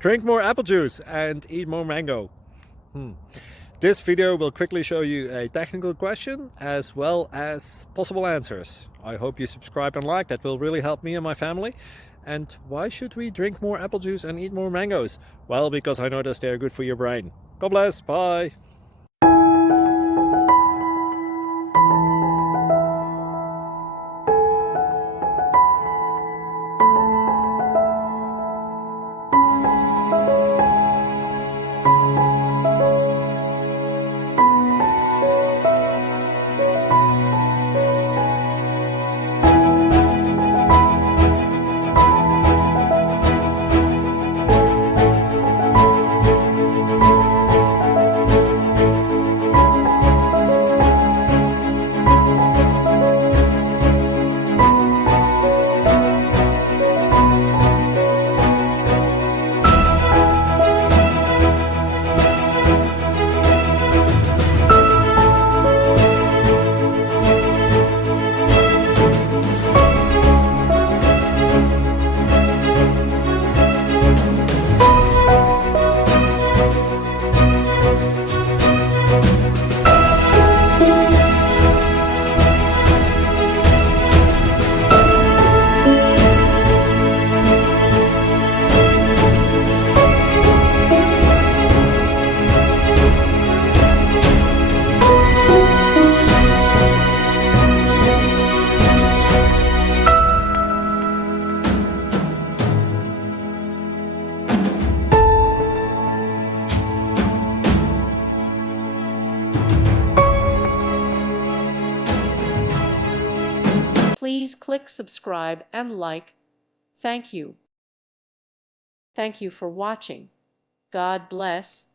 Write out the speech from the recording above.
Drink more apple juice and eat more mango. This video will quickly show you a technical question as well as possible answers. I hope you subscribe and like, that will really help me and my family. And why should we drink more apple juice and eat more mangoes? Well, because I noticed they're good for your brain. God bless, bye! Please click subscribe and like. Thank you. Thank you for watching. God bless.